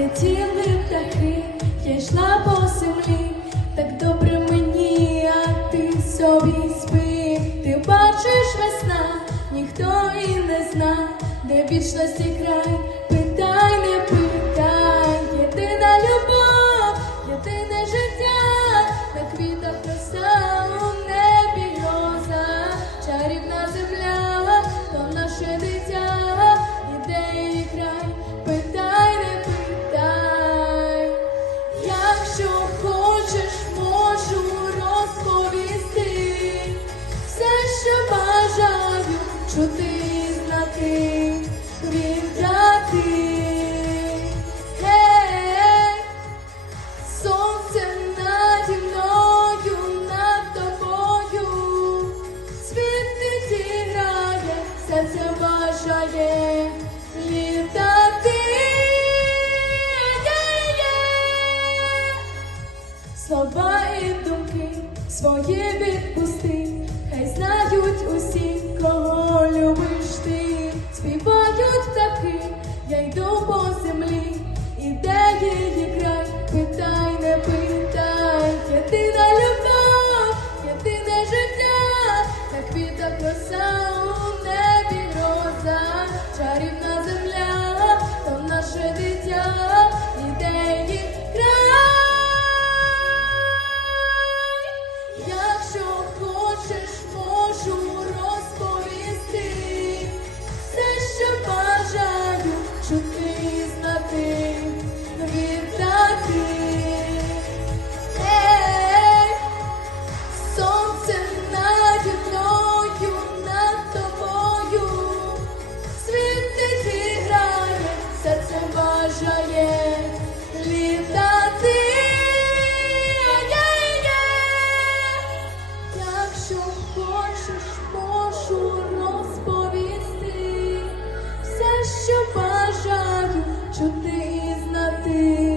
летіли птахи, я йшла по землі, так добре мені, а ти собі спи, ти бачиш весна, ніхто і не зна, де вічності край. Чути і знати, віддати. Гей, сонце наді мною, над тобою, світить і грає, серце бажає літати. Слова і думки свої що хочеш, можу розповісти, все, що бажаю чути і знати.